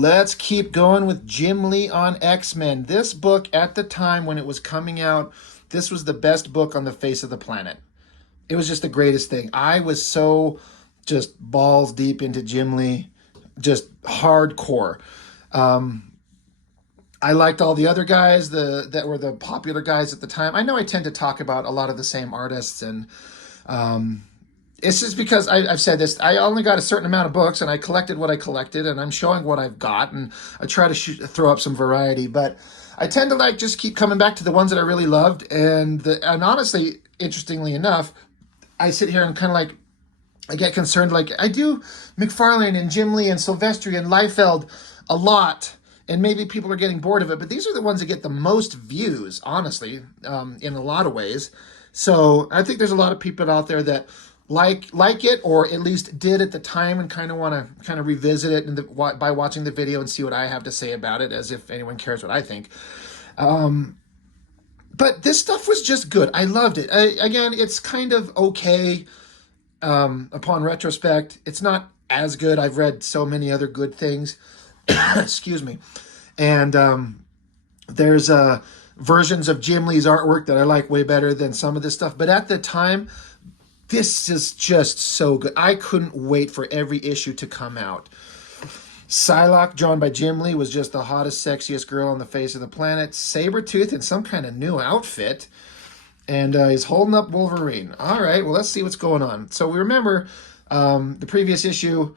Let's keep going with Jim Lee on X-Men. This book, at the time when it was coming out, this was the best book on the face of the planet. It was just the greatest thing. I was so just balls deep into Jim Lee, just hardcore. I liked all the other guys that were the popular guys at the time. I know I tend to talk about a lot of the same artists, and it's just because I've said this. I only got a certain amount of books, and I collected what I collected, and I'm showing what I've got, and I try to throw up some variety. But I tend to like just keep coming back to the ones that I really loved, and honestly, interestingly enough, I sit here and kind of like I get concerned. Like I do McFarlane and Jim Lee and Silvestri and Liefeld a lot. And maybe people are getting bored of it, but these are the ones that get the most views, honestly, in a lot of ways. So I think there's a lot of people out there that like it, or at least did at the time, and kind of want to kind of revisit it by watching the video and see what I have to say about it, as if anyone cares what I think. But this stuff was just good. I loved it. Again, it's kind of okay upon retrospect. It's not as good. I've read so many other good things. Excuse me. And there's versions of Jim Lee's artwork that I like way better than some of this stuff. But at the time, this is just so good. I couldn't wait for every issue to come out. Psylocke, drawn by Jim Lee, was just the hottest, sexiest girl on the face of the planet. Sabretooth in some kind of new outfit. And he's holding up Wolverine. All right, well, let's see what's going on. So we remember the previous issue...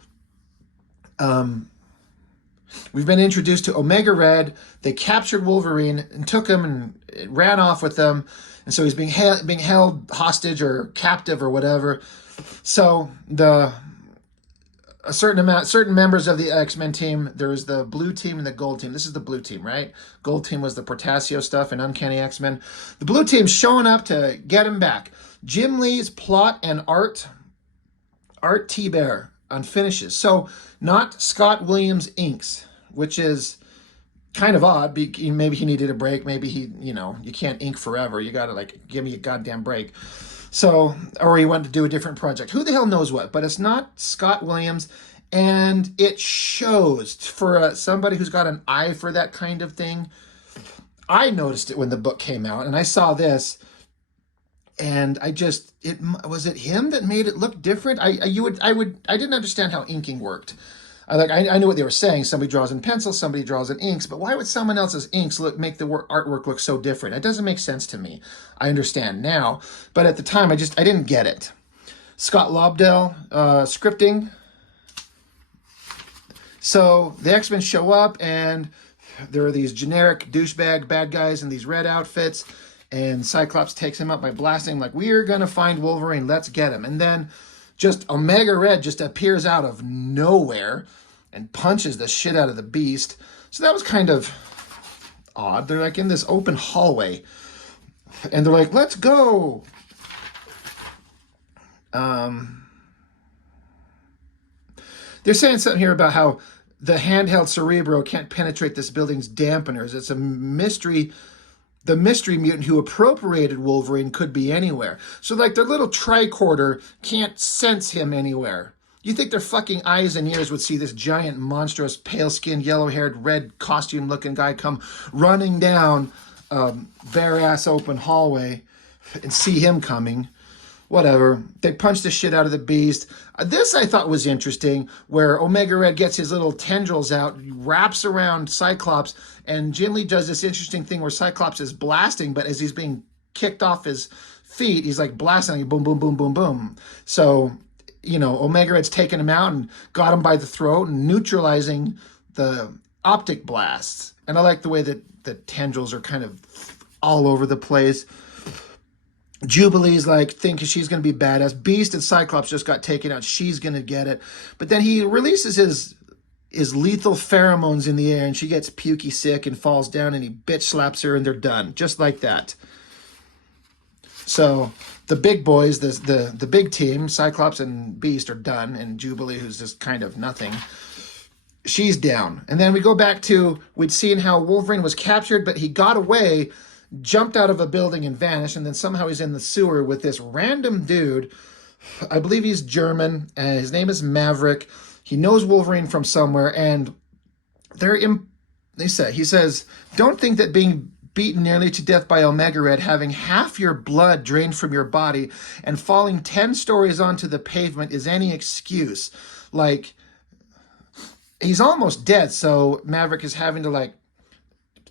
we've been introduced to Omega Red. They captured Wolverine and took him and ran off with them. And so he's being held hostage or captive or whatever. So certain members of the X-Men team, there's the blue team and the gold team. This is the blue team, right? Gold team was the Portasio stuff and Uncanny X-Men. The blue team's showing up to get him back. Jim Lee's plot and Art T-Bear on finishes. So not Scott Williams inks, which is kind of odd. Maybe he needed a break. Maybe you can't ink forever. You got to like give me a goddamn break. So, or he wanted to do a different project. Who the hell knows what? But it's not Scott Williams, and it shows for somebody who's got an eye for that kind of thing. I noticed it when the book came out, and I saw this. And was it him that made it look different? I didn't understand how inking worked. I knew what they were saying. Somebody draws in pencil, somebody draws in inks, but why would someone else's inks make the artwork look so different? It doesn't make sense to me. I understand now, but at the time I didn't get it. Scott Lobdell scripting. So the X-Men show up, and there are these generic douchebag bad guys in these red outfits. And Cyclops takes him up by blasting him like, we're going to find Wolverine. Let's get him. And then just Omega Red just appears out of nowhere and punches the shit out of the Beast. So that was kind of odd. They're like in this open hallway. And they're like, let's go. They're saying something here about how the handheld Cerebro can't penetrate this building's dampeners. It's a mystery. The mystery mutant who appropriated Wolverine could be anywhere. So like their little tricorder can't sense him anywhere. You think their fucking eyes and ears would see this giant, monstrous, pale-skinned, yellow-haired, red costume-looking guy come running down a bare-ass open hallway and see him coming? Whatever. They punched the shit out of the Beast. This I thought was interesting, where Omega Red gets his little tendrils out, wraps around Cyclops, and Jim Lee does this interesting thing where Cyclops is blasting, but as he's being kicked off his feet, he's like blasting, like boom, boom, boom, boom, boom. So, Omega Red's taken him out and got him by the throat and neutralizing the optic blasts. And I like the way that the tendrils are kind of all over the place. Jubilee's like thinking she's going to be badass. Beast and Cyclops just got taken out. She's going to get it. But then he releases his lethal pheromones in the air, and she gets pukey sick and falls down, and he bitch slaps her, and they're done. Just like that. So the big boys, the big team, Cyclops and Beast, are done, and Jubilee, who's just kind of nothing, she's down. And then we go back to, we'd seen how Wolverine was captured, but he got away, jumped out of a building and vanished, and then somehow he's in the sewer with this random dude. I believe he's German, and his name is Maverick. He knows Wolverine from somewhere, and they're he says, don't think that being beaten nearly to death by Omega Red, having half your blood drained from your body, and falling 10 stories onto the pavement is any excuse. Like, he's almost dead, so Maverick is having to, like,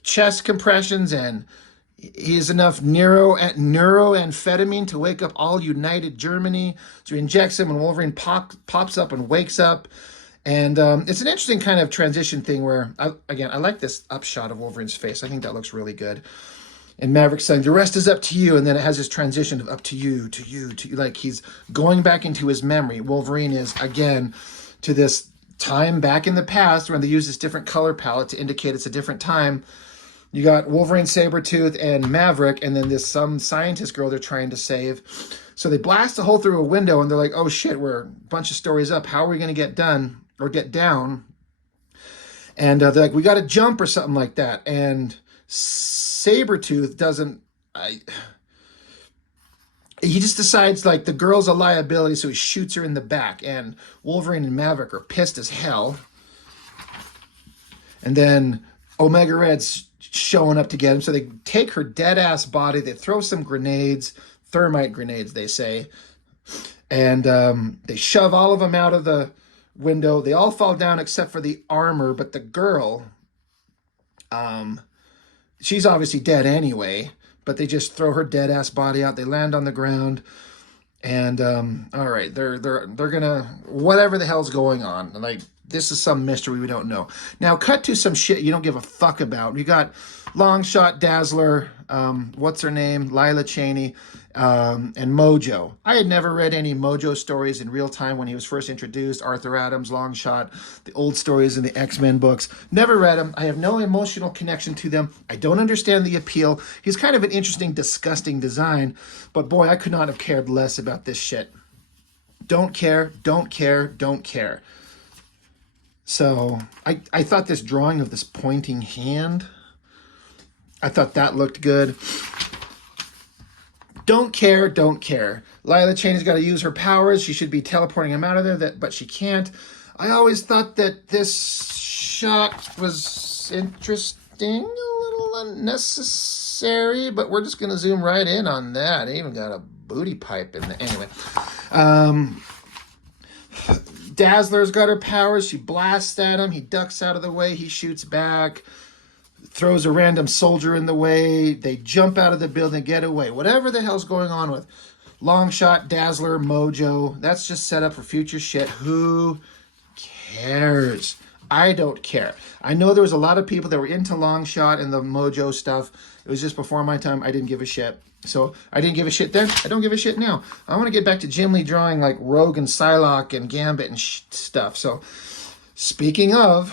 chest compressions, and he has enough neuroamphetamine to wake up all United Germany. So he injects him, and Wolverine pops up and wakes up. And it's an interesting kind of transition thing where, I like this upshot of Wolverine's face. I think that looks really good. And Maverick's saying, the rest is up to you. And then it has this transition of up to you, to you, to you. Like he's going back into his memory. Wolverine is, again, to this time back in the past when they use this different color palette to indicate it's a different time. You got Wolverine, Sabretooth, and Maverick, and then some scientist girl they're trying to save. So they blast a hole through a window, and they're like, oh shit, we're a bunch of stories up. How are we going to get done or get down? And they're like, we got to jump or something like that. And Sabretooth doesn't... he just decides, like, the girl's a liability, so he shoots her in the back. And Wolverine and Maverick are pissed as hell. And then Omega Red's showing up to get him. So they take her dead-ass body. They throw some grenades, thermite grenades, they say. And they shove all of them out of the window. They all fall down except for the armor. But the girl, she's obviously dead anyway. But they just throw her dead-ass body out. They land on the ground. And, all right, they're gonna... whatever the hell's going on. Like, this is some mystery we don't know. Now, cut to some shit you don't give a fuck about. We got Longshot, Dazzler, what's her name? Lila Cheney, and Mojo. I had never read any Mojo stories in real time when he was first introduced. Arthur Adams, Longshot, the old stories in the X-Men books. Never read them. I have no emotional connection to them. I don't understand the appeal. He's kind of an interesting, disgusting design. But boy, I could not have cared less about this shit. Don't care, don't care, don't care. So I thought this drawing of this pointing hand, I thought that looked good. Don't care, don't care. Lila Cheney's got to use her powers. She should be teleporting him out of there, but she can't. I always thought that this shot was interesting, a little unnecessary, but we're just going to zoom right in on that. It even got a booty pipe in there. Anyway. Dazzler's got her powers. She blasts at him. He ducks out of the way. He shoots back. Throws a random soldier in the way. They jump out of the building, get away. Whatever the hell's going on with Longshot, Dazzler, Mojo, that's just set up for future shit. Who cares? I don't care. I know there was a lot of people that were into Longshot and the Mojo stuff. It was just before my time. I didn't give a shit. So I didn't give a shit then. I don't give a shit now. I want to get back to Jim Lee drawing like Rogue and Psylocke and Gambit and stuff. So speaking of,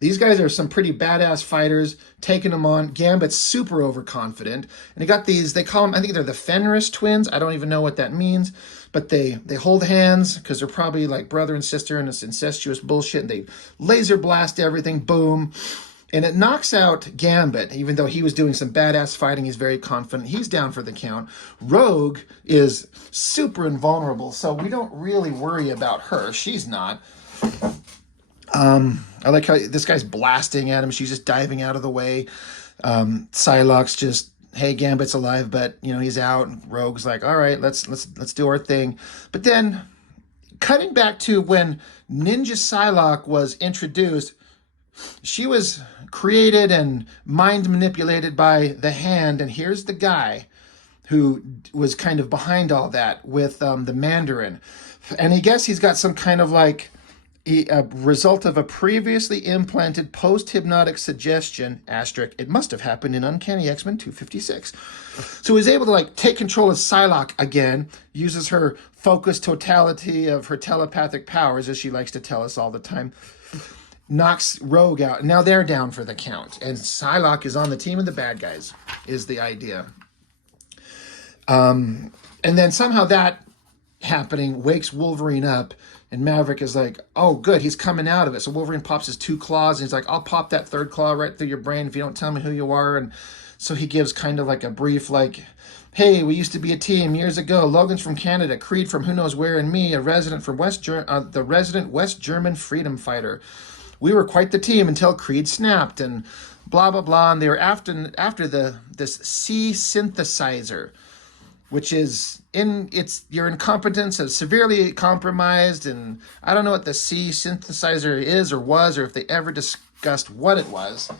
these guys are some pretty badass fighters, taking them on. Gambit's super overconfident. And they got these, they call them, I think they're the Fenris twins. I don't even know what that means. But they hold hands because they're probably like brother and sister and it's incestuous bullshit. And they laser blast everything, boom. And it knocks out Gambit, even though he was doing some badass fighting. He's very confident. He's down for the count. Rogue is super invulnerable, so we don't really worry about her. She's not. I like how this guy's blasting at him. She's just diving out of the way. Psylocke's just, hey, Gambit's alive, but you know he's out. And Rogue's like, all right, let's do our thing. But then, cutting back to when Ninja Psylocke was introduced, she was created and mind manipulated by the Hand, and here's the guy who was kind of behind all that with the Mandarin. And I guess he's got some kind of like a result of a previously implanted post-hypnotic suggestion, asterisk, it must have happened in Uncanny X-Men 256. So he's able to like take control of Psylocke again, uses her focused totality of her telepathic powers, as she likes to tell us all the time, knocks Rogue out. Now they're down for the count. And Psylocke is on the team of the bad guys, is the idea. And then somehow that happening wakes Wolverine up. And Maverick is like, oh, good, he's coming out of it. So Wolverine pops his 2 claws. And he's like, I'll pop that 3rd claw right through your brain if you don't tell me who you are. And so he gives kind of like a brief, like, hey, we used to be a team years ago. Logan's from Canada, Creed from who knows where, and me, a resident from the resident West German freedom fighter. We were quite the team until Creed snapped and blah, blah, blah. And they were after this C synthesizer, which is your incompetence is severely compromised. And I don't know what the C synthesizer is or was, or if they ever discussed what it was.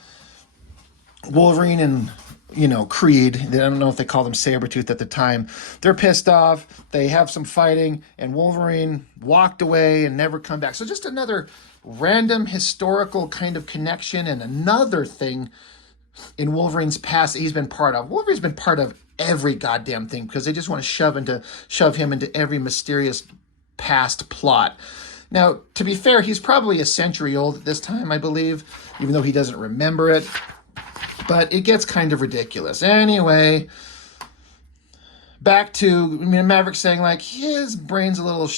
Wolverine and, Creed, I don't know if they called him Sabretooth at the time. They're pissed off. They have some fighting, and Wolverine walked away and never come back. So just another random historical kind of connection and another thing in Wolverine's past that he's been part of. Wolverine's been part of every goddamn thing because they just want to shove him into every mysterious past plot. Now, to be fair, he's probably a century old at this time, I believe, even though he doesn't remember it. But it gets kind of ridiculous. Anyway, back to Maverick saying, like, his brain's a little,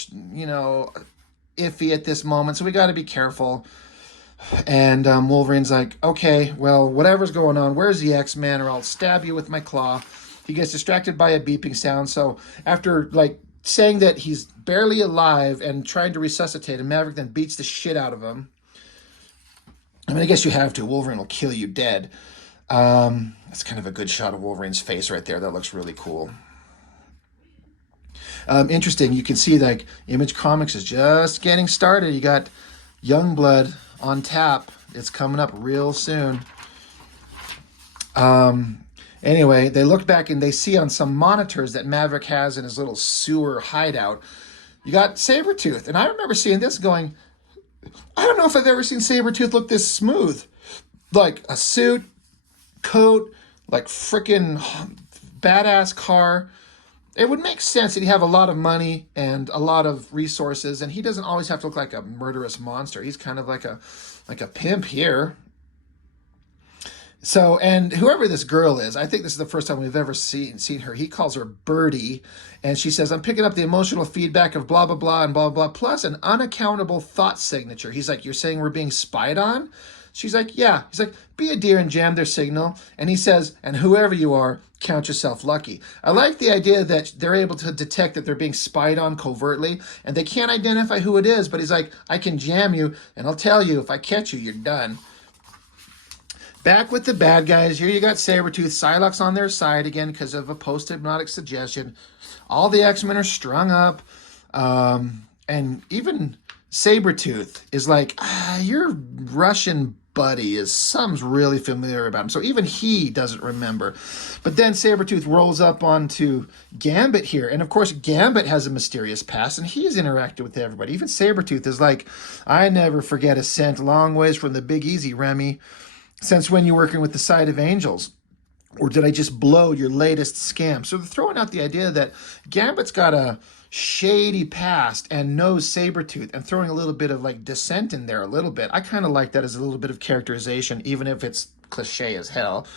iffy at this moment, so we got to be careful. And Wolverine's like, okay, well, whatever's going on, where's the Xmen, or I'll stab you with my claw. He gets distracted by a beeping sound, so after, saying that he's barely alive and trying to resuscitate him, Maverick then beats the shit out of him. I mean, I guess you have to. Wolverine will kill you dead. That's kind of a good shot of Wolverine's face right there. That looks really cool. Interesting. You can see Image Comics is just getting started. You got Youngblood on tap. It's coming up real soon. Anyway, they look back and they see on some monitors that Maverick has in his little sewer hideout. You got Sabretooth. And I remember seeing this going, I don't know if I've ever seen Sabretooth look this smooth. Like a suit, coat, freaking badass car. It would make sense that he'd have a lot of money and a lot of resources, and he doesn't always have to look like a murderous monster. He's kind of like a pimp here. So, and whoever this girl is, I think this is the first time we've ever seen her. He calls her Birdie, and she says, I'm picking up the emotional feedback of blah, blah, blah, and blah, blah, blah, plus an unaccountable thought signature. He's like, you're saying we're being spied on? She's like, yeah. He's like, be a dear and jam their signal. And he says, and whoever you are, count yourself lucky. I like the idea that they're able to detect that they're being spied on covertly, and they can't identify who it is, but he's like, I can jam you, and I'll tell you, if I catch you, you're done. Back with the bad guys. Here you got Sabretooth. Psylocke's on their side again because of a post-hypnotic suggestion. All the X-Men are strung up. And even Sabretooth is like, your Russian buddy something's really familiar about him. So even he doesn't remember. But then Sabretooth rolls up onto Gambit here. And of course, Gambit has a mysterious past, and he's interacted with everybody. Even Sabretooth is like, I never forget a scent, long ways from the Big Easy, Remy. Since when you're working with the Side of Angels? Or did I just blow your latest scam? So they're throwing out the idea that Gambit's got a shady past and knows Sabretooth, and throwing a little bit of dissent in there a little bit. I kind of like that as a little bit of characterization, even if it's cliche as hell.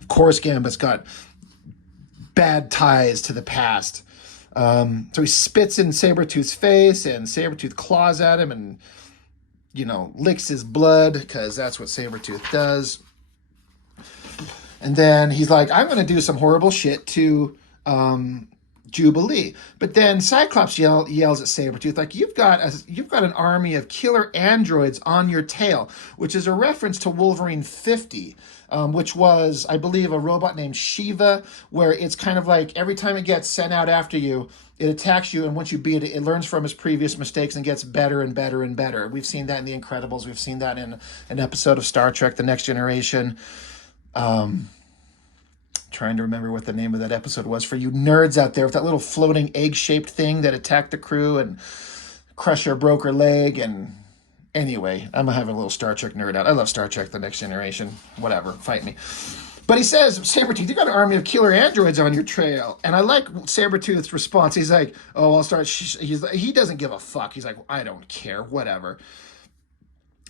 Of course, Gambit's got bad ties to the past. So he spits in Sabretooth's face, and Sabretooth claws at him and licks his blood, because that's what Sabretooth does. And then he's like, I'm going to do some horrible shit to Jubilee. But then Cyclops yells at Sabretooth, like, you've got an army of killer androids on your tail, which is a reference to Wolverine 50, which was, I believe, a robot named Shiva, where it's kind of like every time it gets sent out after you, it attacks you, and once you beat it, it learns from its previous mistakes and gets better and better and better. We've seen that in The Incredibles. We've seen that in an episode of Star Trek, The Next Generation. Trying to remember what the name of that episode was for you nerds out there, with that little floating egg-shaped thing that attacked the crew and Crusher broke her leg. And anyway, I'm having a little Star Trek nerd out. I love Star Trek, The Next Generation. Whatever, fight me. But he says, Sabretooth, you got an army of killer androids on your trail. And I like Sabretooth's response. He's like, oh, I'll start. He doesn't give a fuck. He's like, I don't care, whatever.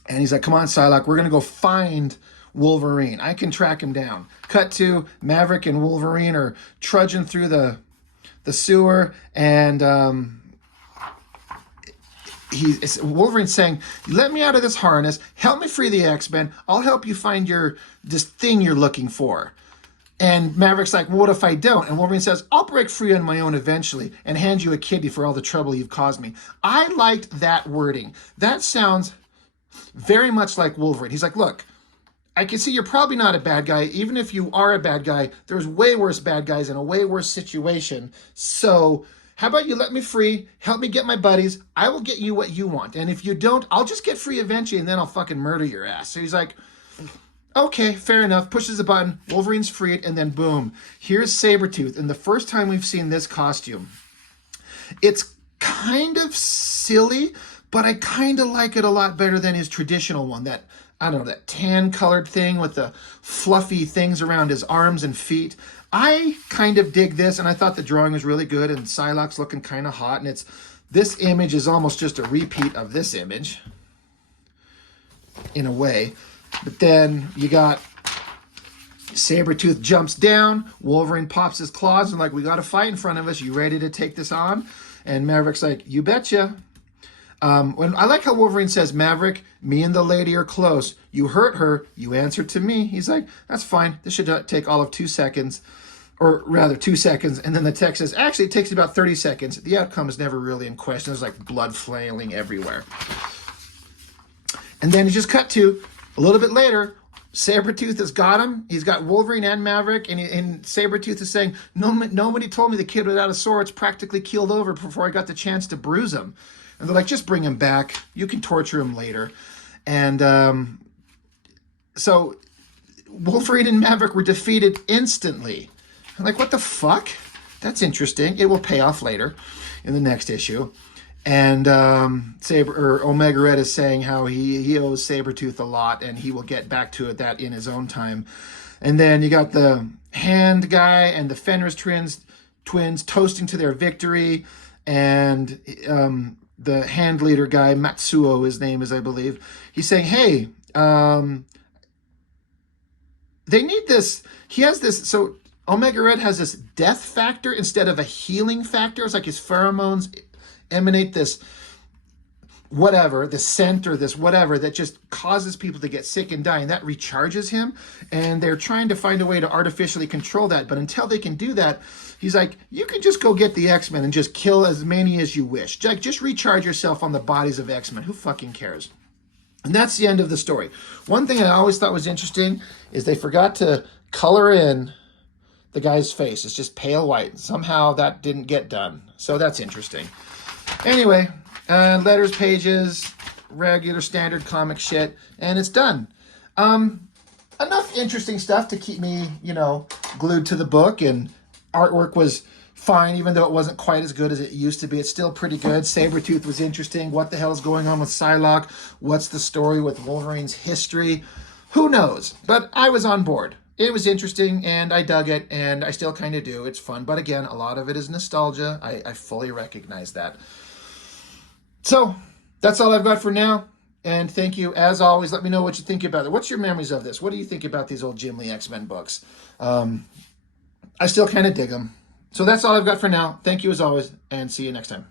And he's like, come on, Psylocke, we're going to go find Wolverine. I can track him down. Cut to Maverick and Wolverine are trudging through the sewer, and Wolverine's saying, let me out of this harness, help me free the X-Men, I'll help you find this thing you're looking for. And Maverick's like, well, what if I don't? And Wolverine says, I'll break free on my own eventually and hand you a kidney for all the trouble you've caused me. I liked that wording. That sounds very much like Wolverine. He's like, look, I can see you're probably not a bad guy. Even if you are a bad guy, there's way worse bad guys in a way worse situation. So how about you let me free, help me get my buddies, I will get you what you want. And if you don't, I'll just get free eventually and then I'll fucking murder your ass. So he's like, okay, fair enough. Pushes the button, Wolverine's freed, and then boom. Here's Sabretooth. And the first time we've seen this costume, it's kind of silly, but I kind of like it a lot better than his traditional one. That, I don't know, that tan colored thing with the fluffy things around his arms and feet. I kind of dig this, and I thought the drawing was really good, and Psylocke's looking kind of hot, and this image is almost just a repeat of this image, in a way. But then you got Sabretooth jumps down, Wolverine pops his claws, and like, we got a fight in front of us, you ready to take this on? And Maverick's like, you betcha. When I like how Wolverine says, Maverick, me and the lady are close. You hurt her, you answered to me. He's like, that's fine. This should take all of 2 seconds. Or rather, 2 seconds. And then the text says, actually, it takes about 30 seconds. The outcome is never really in question. There's like blood flailing everywhere. And then you just cut to, a little bit later, Sabretooth has got him. He's got Wolverine and Maverick. And Sabretooth is saying, nobody told me the kid without a sword's practically keeled over before I got the chance to bruise him. And they're like, just bring him back. You can torture him later. And so Wolverine and Maverick were defeated instantly. I'm like, what the fuck? That's interesting. It will pay off later in the next issue. And Omega Red is saying how he owes Sabretooth a lot, and he will get back to that in his own time. And then you got the Hand guy and the Fenris twins toasting to their victory. And the Hand leader guy, Matsuo, his name is, I believe, he's saying, hey, they need this. He has this, so Omega Red has this death factor instead of a healing factor. It's like his pheromones emanate this whatever, the scent or this whatever that just causes people to get sick and die, and that recharges him. And they're trying to find a way to artificially control that. But until they can do that, he's like, you can just go get the X-Men and just kill as many as you wish. Just recharge yourself on the bodies of X-Men. Who fucking cares? And that's the end of the story. One thing I always thought was interesting is they forgot to color in the guy's face. It's just pale white. Somehow that didn't get done. So that's interesting. Anyway, letters, pages, regular standard comic shit, and it's done. Enough interesting stuff to keep me, glued to the book, and artwork was fine, even though it wasn't quite as good as it used to be. It's still pretty good. Sabretooth was interesting. What the hell is going on with Psylocke? What's the story with Wolverine's history? Who knows? But I was on board. It was interesting, and I dug it, and I still kind of do. It's fun. But again, a lot of it is nostalgia. I fully recognize that. So that's all I've got for now. And thank you, as always. Let me know what you think about it. What's your memories of this? What do you think about these old Jim Lee X-Men books? I still kind of dig them. So that's all I've got for now. Thank you as always, and see you next time.